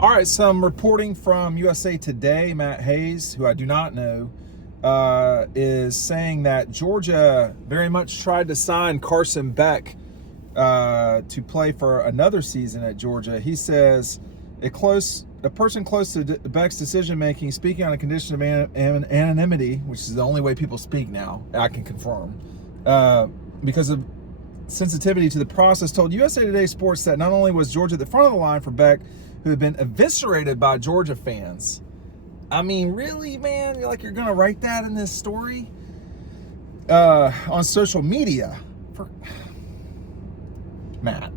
All right, some reporting from USA Today. Matt Hayes, who I do not know, is saying that Georgia very much tried to sign Carson Beck to play for another season at Georgia. He says a person close to Beck's decision-making, speaking on a condition of anonymity, which is the only way people speak now, I can confirm, because of sensitivity to the process, told USA Today Sports that not only was Georgia at the front of the line for Beck, who had been eviscerated by Georgia fans. I mean, really, man? You're going to write that in this story? On social media. Matt.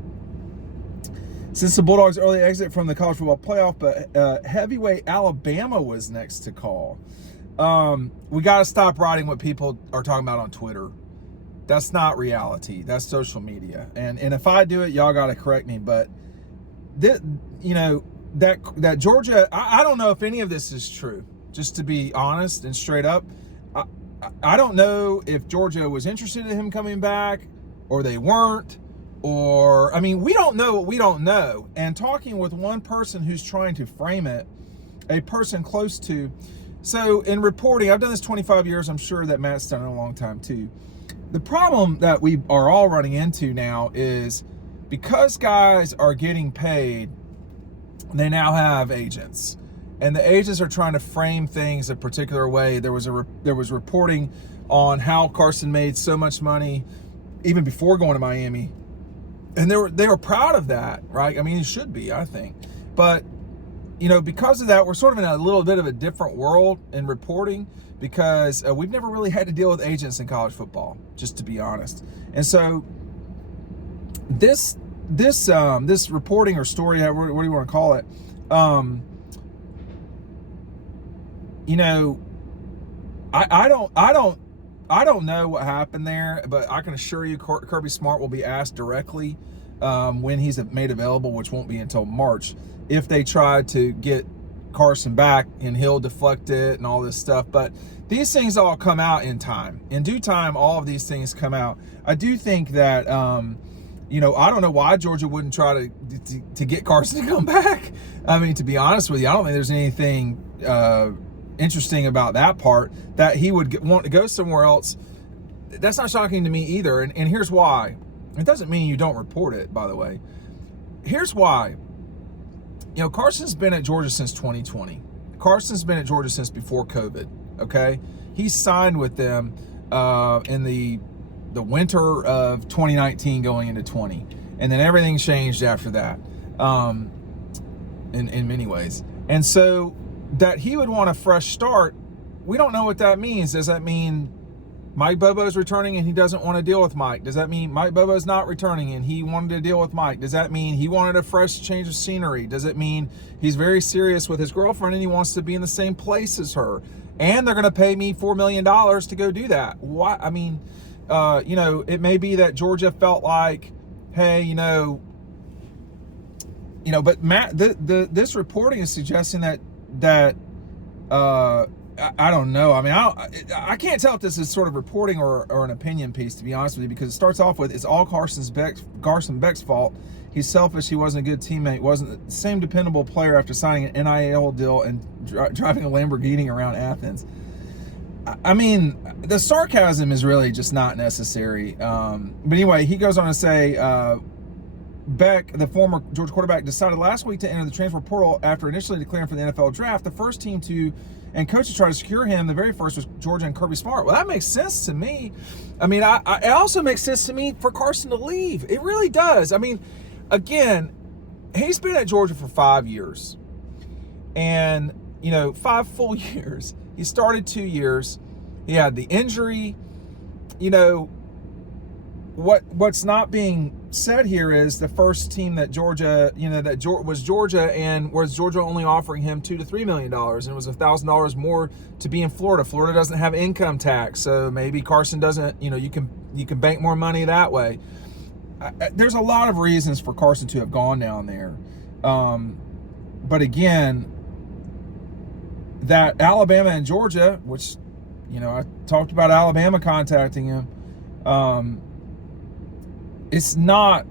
Since the Bulldogs' early exit from the college football playoff, but heavyweight Alabama was next to call. We got to stop writing what people are talking about on Twitter. That's not reality. That's social media. And if I do it, y'all got to correct me. But that Georgia, I don't know if any of this is true, just to be honest and straight up. I don't know if Georgia was interested in him coming back or they weren't, or, I mean, we don't know what we don't know. And talking with one person who's trying to frame it, a person close to, so in reporting, I've done this 25 years. I'm sure that Matt's done it a long time too. The problem that we are all running into now is because guys are getting paid, they now have agents, and the agents are trying to frame things a particular way. There was reporting on how Carson made so much money even before going to Miami, and they were proud of that, right? I mean, he should be, I think. But because of that, we're sort of in a little bit of a different world in reporting because we've never really had to deal with agents in college football, just to be honest. And so this reporting or story, what do you want to call it? I don't know what happened there, but I can assure you Kirby Smart will be asked directly when he's made available, which won't be until March, if they try to get Carson back, and he'll deflect it and all this stuff. But these things all come out in time. In due time, all of these things come out. I do think that I don't know why Georgia wouldn't try to get Carson to come back. I mean, to be honest with you, I don't think there's anything interesting about that part, that he would want to go somewhere else. That's not shocking to me either. And here's why. It doesn't mean you don't report it, by the way. Here's why. Carson's been at Georgia since 2020. Carson's been at Georgia since before COVID, okay? He signed with them in the winter of 2019 going into 20. And then everything changed after that in many ways. And so that he would want a fresh start, we don't know what that means. Does that mean Mike Bobo's returning and he doesn't want to deal with Mike? Does that mean Mike Bobo's not returning and he wanted to deal with Mike? Does that mean he wanted a fresh change of scenery? Does it mean he's very serious with his girlfriend and he wants to be in the same place as her? And they're going to pay me $4 million to go do that. Why? I mean, it may be that Georgia felt like, hey, but Matt, this reporting is suggesting that I don't know. I mean, I can't tell if this is sort of reporting or an opinion piece, to be honest with you, because it starts off with, it's all Carson Beck's fault. He's selfish. He wasn't a good teammate. Wasn't the same dependable player after signing an NIL deal and driving a Lamborghini around Athens. I mean, the sarcasm is really just not necessary. But anyway, he goes on to say, Beck, the former Georgia quarterback, decided last week to enter the transfer portal after initially declaring for the NFL draft. The first team and coach to try to secure him, the very first, was Georgia and Kirby Smart. Well, that makes sense to me. I mean, it also makes sense to me for Carson to leave. It really does. I mean, again, he's been at Georgia for 5 years. And, 5 full years. He started 2 years. He had the injury. What's not being said here is the first team that Georgia, was Georgia, and was Georgia only offering him $2 to $3 million, and it was $1,000 more to be in Florida. Florida doesn't have income tax, so maybe Carson doesn't. You can bank more money that way. There's a lot of reasons for Carson to have gone down there, but again, that Alabama and Georgia, which I talked about Alabama contacting him. It's not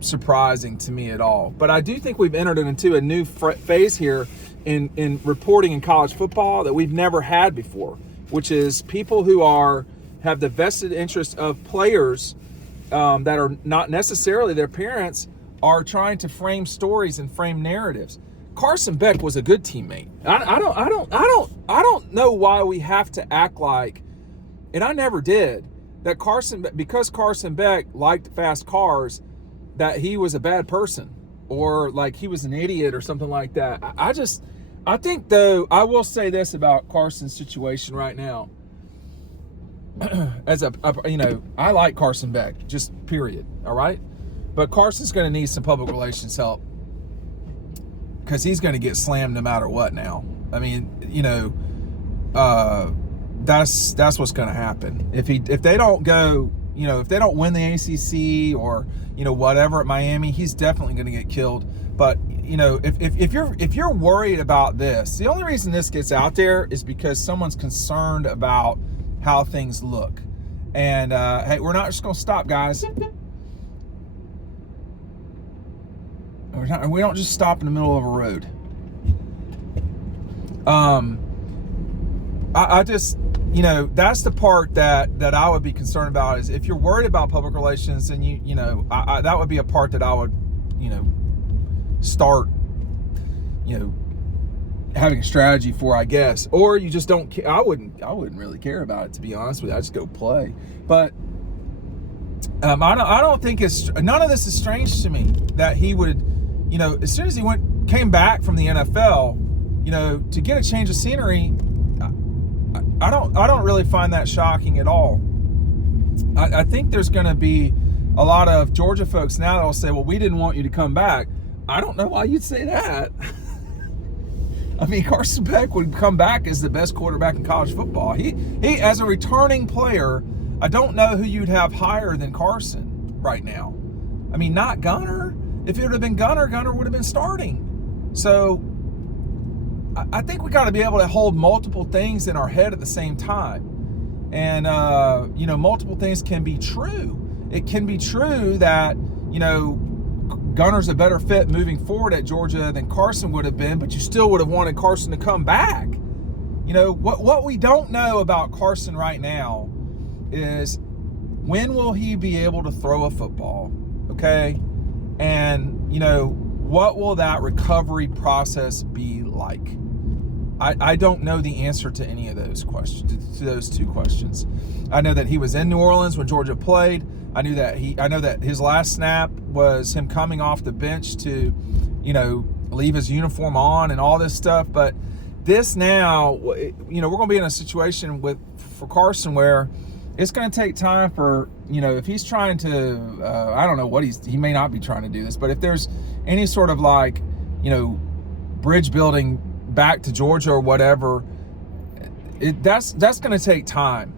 surprising to me at all. But I do think we've entered into a new phase here in reporting in college football that we've never had before, which is people who have the vested interest of players that are not necessarily their parents are trying to frame stories and frame narratives. Carson Beck was a good teammate. I don't know why we have to act like, and I never did, that because Carson Beck liked fast cars, that he was a bad person or like he was an idiot or something like that. I think, though, I will say this about Carson's situation right now. I like Carson Beck, just period. All right. But Carson's going to need some public relations help because he's going to get slammed no matter what now. I mean, that's what's going to happen. If they don't go, if they don't win the ACC or, whatever at Miami, he's definitely going to get killed. But, if you're worried about this, the only reason this gets out there is because someone's concerned about how things look. And, hey, we're not just going to stop, guys. We don't just stop in the middle of a road. I just, that's the part that I would be concerned about is if you're worried about public relations, then that would be a part that I would, start, having a strategy for, I guess. Or you just don't care. I wouldn't really care about it, to be honest with you. I just go play. But I don't think none of this is strange to me that he would, as soon as he came back from the NFL, to get a change of scenery, I don't really find that shocking at all. I think there's going to be a lot of Georgia folks now that will say, well, we didn't want you to come back. I don't know why you'd say that. I mean, Carson Beck would come back as the best quarterback in college football. He as a returning player, I don't know who you'd have higher than Carson right now. I mean, not Gunner. If it would have been Gunner would have been starting. So I think we got to be able to hold multiple things in our head at the same time. And, multiple things can be true. It can be true that, Gunner's a better fit moving forward at Georgia than Carson would have been, but you still would have wanted Carson to come back. What we don't know about Carson right now is when will he be able to throw a football, okay? And, what will that recovery process be like? I don't know the answer to any of those questions, to those two questions. I know that he was in New Orleans when Georgia played. I know that his last snap was him coming off the bench to, leave his uniform on and all this stuff. But this now, we're going to be in a situation for Carson where it's going to take time for, if he's trying to, I don't know what he may not be trying to do this, but if there's any sort of like, bridge building back to Georgia or whatever, that's going to take time.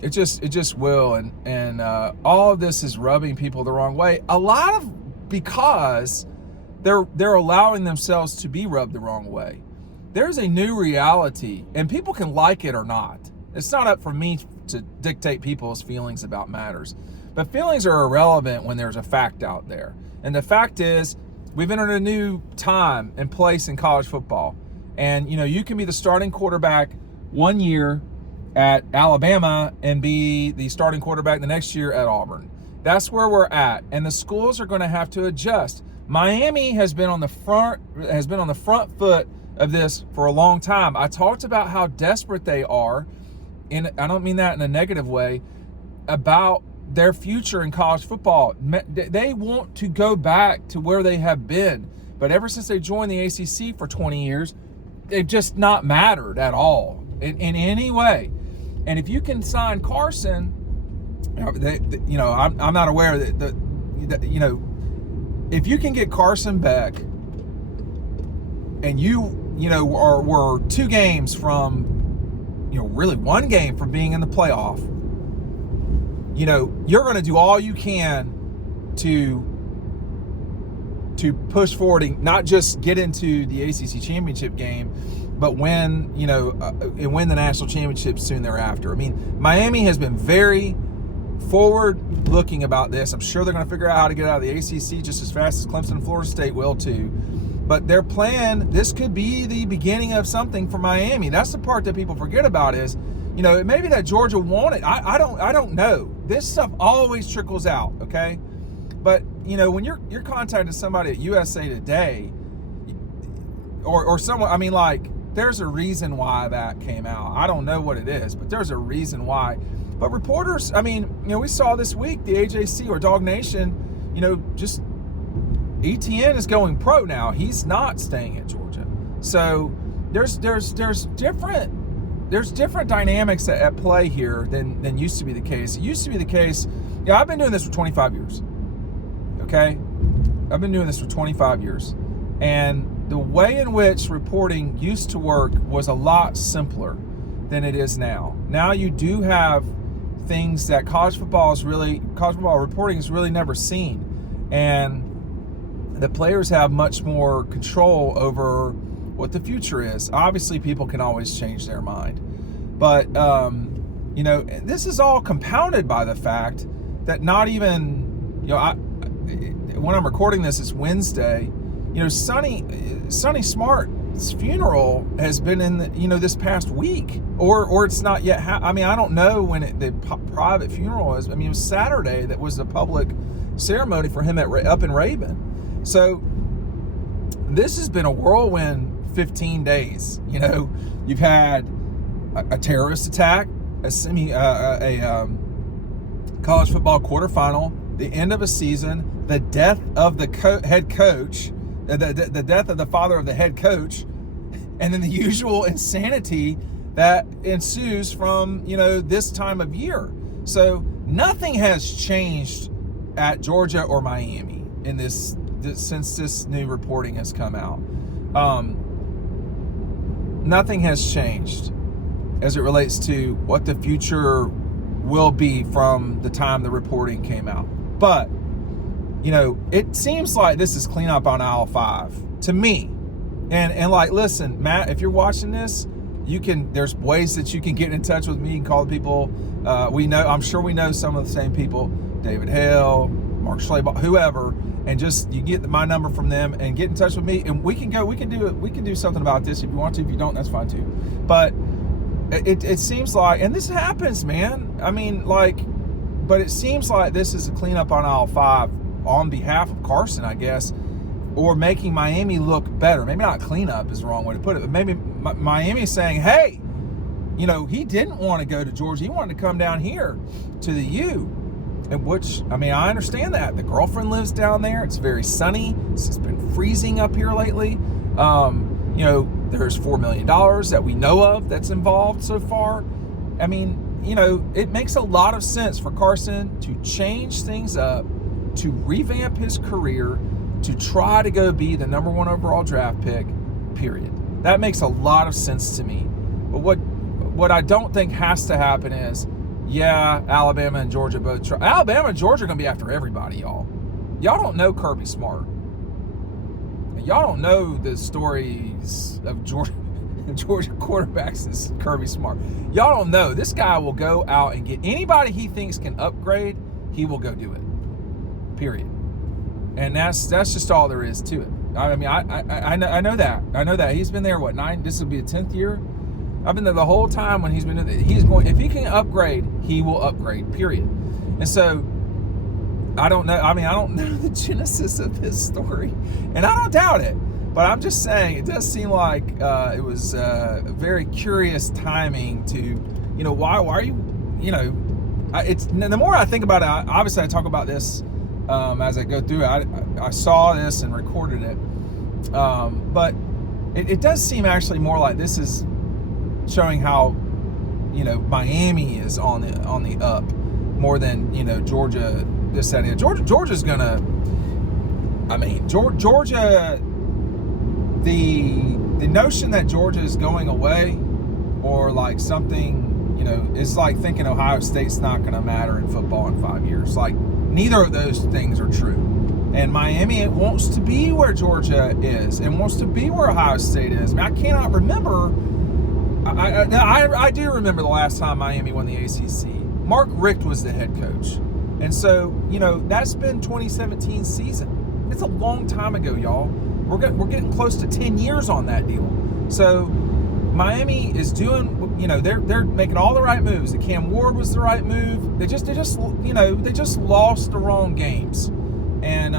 It just will, and all of this is rubbing people the wrong way. Because they're allowing themselves to be rubbed the wrong way. There's a new reality, and people can like it or not. It's not up for me to dictate people's feelings about matters. But feelings are irrelevant when there's a fact out there. And the fact is, we've entered a new time and place in college football. And, you can be the starting quarterback one year at Alabama and be the starting quarterback the next year at Auburn. That's where we're at. And the schools are going to have to adjust. Miami has been on the front foot of this for a long time. I talked about how desperate they are, and I don't mean that in a negative way, about their future in college football. They want to go back to where they have been. But ever since they joined the ACC for 20 years, they've just not mattered at all in any way. And if you can sign Carson, I'm not aware that if you can get Carson Beck, and were 2 games from, really 1 game from being in the playoff, you're going to do all you can to push forward and not just get into the ACC championship game, but win the national championship soon thereafter. I mean, Miami has been very forward looking about this. I'm sure they're going to figure out how to get out of the ACC just as fast as Clemson and Florida State will too. But their plan, this could be the beginning of something for Miami. That's the part that people forget about is, it may be that Georgia wanted. I don't know. This stuff always trickles out, okay? But, when you're contacting somebody at USA Today or someone, there's a reason why that came out. I don't know what it is, but there's a reason why. But reporters, we saw this week the AJC or Dawg Nation, just ETN is going pro now. He's not staying at Georgia. So there's different dynamics at play here than used to be the case. It used to be the case. I've been doing this for 25 years. Okay? I've been doing this for 25 years. And the way in which reporting used to work was a lot simpler than it is now. Now you do have things that college football reporting has really never seen. And the players have much more control over what the future is. Obviously, people can always change their mind. But, this is all compounded by the fact that not even, when I'm recording this, it's Wednesday. Sonny Smart's funeral has been in this past week, or it's not yet. I don't know when the private funeral is. It was Saturday that was the public ceremony for him up in Raven. So this has been a whirlwind 15 days. You've had a terrorist attack, a college football quarterfinal, the end of a season, the death of the head coach. The death of the father of the head coach, and then the usual insanity that ensues from, this time of year. So nothing has changed at Georgia or Miami in this since this new reporting has come out. Nothing has changed as it relates to what the future will be from the time the reporting came out. But it seems like this is cleanup on aisle 5 to me. And listen, Matt, if you're watching this, there's ways that you can get in touch with me and call the people. I'm sure we know some of the same people, David Hale, Mark Schlabach, whoever, and just you get my number from them and get in touch with me, and we can do something about this if you want to. If you don't, that's fine too. But it seems like, and this happens, man. But it seems like this is a cleanup on aisle 5 on behalf of Carson, I guess, or making Miami look better. Maybe not cleanup is the wrong way to put it, but maybe Miami is saying, hey, he didn't want to go to Georgia. He wanted to come down here to the U, which, I understand that. The girlfriend lives down there. It's very sunny. It's been freezing up here lately. There's $4 million that we know of that's involved so far. It makes a lot of sense for Carson to change things up, to revamp his career, to try to go be the number 1 overall draft pick, period. That makes a lot of sense to me. But what I don't think has to happen is, Alabama and Georgia both try. Alabama and Georgia are going to be after everybody, y'all. Y'all don't know Kirby Smart. Y'all don't know the stories of Georgia quarterbacks is Kirby Smart. Y'all don't know. This guy will go out and get anybody he thinks can upgrade, he will go do it. Period. And that's just all there is to it. I know that. I know that. He's been there, this will be the 10th year? I've been there the whole time when he's been in if he can upgrade, he will upgrade, period. And so, I don't know. I don't know the genesis of this story, and I don't doubt it. But I'm just saying, it does seem like it was very curious timing to, why are you, it's the more I think about it. Obviously, I talk about this as I go through it. I saw this and recorded it, but it does seem actually more like this is showing how, Miami is on the up more than Georgia. This, that, and Georgia's gonna. Georgia. The notion that Georgia is going away, or like something, is like thinking Ohio State's not going to matter in football in 5 years. Like, neither of those things are true. And Miami wants to be where Georgia is and wants to be where Ohio State is. I cannot remember. I do remember the last time Miami won the ACC. Mark Richt was the head coach. And so, that's been 2017 season. It's a long time ago, y'all. We're getting close to 10 years on that deal. So Miami is doing, they're making all the right moves. The Cam Ward was the right move. They just lost the wrong games. And,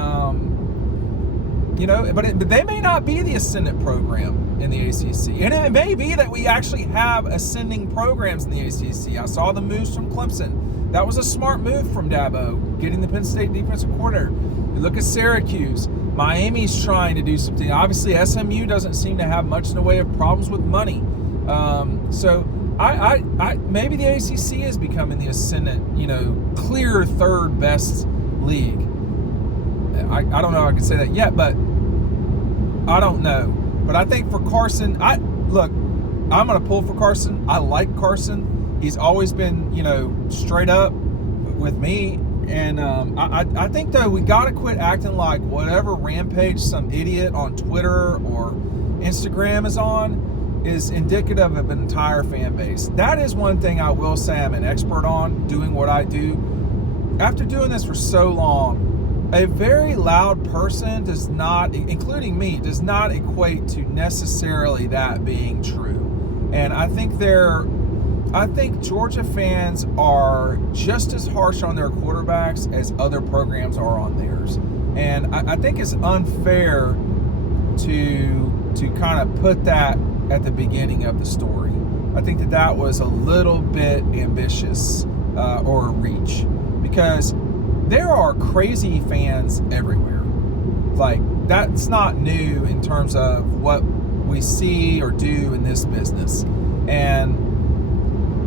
but they may not be the ascendant program in the ACC. And it may be that we actually have ascending programs in the ACC. I saw the moves from Clemson. That was a smart move from Dabo, getting the Penn State defensive coordinator. You look at Syracuse. Miami's trying to do something. Obviously, SMU doesn't seem to have much in the way of problems with money. So I maybe the ACC is becoming the ascendant, clear third best league. I don't know if I can say that yet, but I don't know. But I think for Carson, I'm going to pull for Carson. I like Carson. He's always been, straight up with me. And I think, though, we got to quit acting like whatever rampage some idiot on Twitter or Instagram is on is indicative of an entire fan base. That is one thing I will say I'm an expert on, doing what I do. After doing this for so long, a very loud person does not, including me, does not equate to necessarily that being true. And I think Georgia fans are just as harsh on their quarterbacks as other programs are on theirs. And I think it's unfair to kind of put that at the beginning of the story. I think that was a little bit ambitious or a reach, because there are crazy fans everywhere. Like, that's not new in terms of what we see or do in this business. And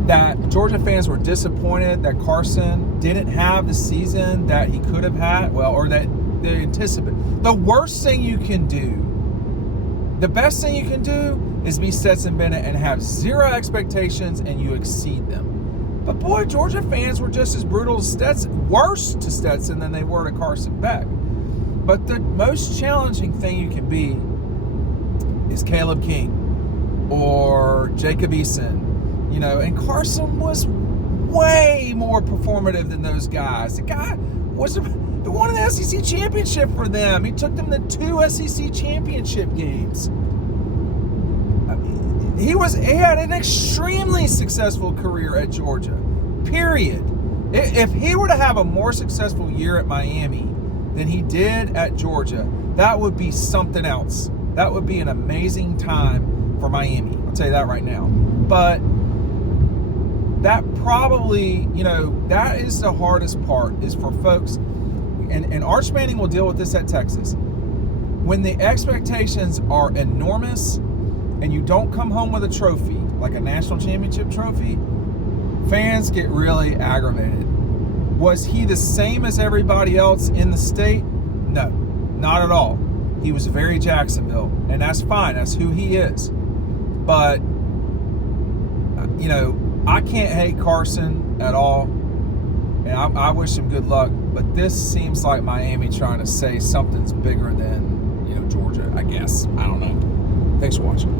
that Georgia fans were disappointed that Carson didn't have the season that he could have had, or that they anticipated. The worst thing you can do, the best thing you can do, is be Stetson Bennett and have zero expectations and you exceed them. But boy, Georgia fans were just as brutal to Stetson, worse to Stetson than they were to Carson Beck. But the most challenging thing you can be is Caleb King or Jacob Eason, and Carson was way more performative than those guys. The guy won an SEC championship for them. He took them to 2 SEC championship games. He had an extremely successful career at Georgia, period. If he were to have a more successful year at Miami than he did at Georgia, that would be something else. That would be an amazing time for Miami. I'll tell you that right now. But that probably, that is the hardest part, is for folks, and Arch Manning will deal with this at Texas. When the expectations are enormous, and you don't come home with a trophy, like a national championship trophy, fans get really aggravated. Was he the same as everybody else in the state? No, not at all. He was very Jacksonville, and that's fine. That's who he is. But, I can't hate Carson at all, and I wish him good luck. But this seems like Miami trying to say something's bigger than, Georgia, I guess. I don't know. Thanks for watching.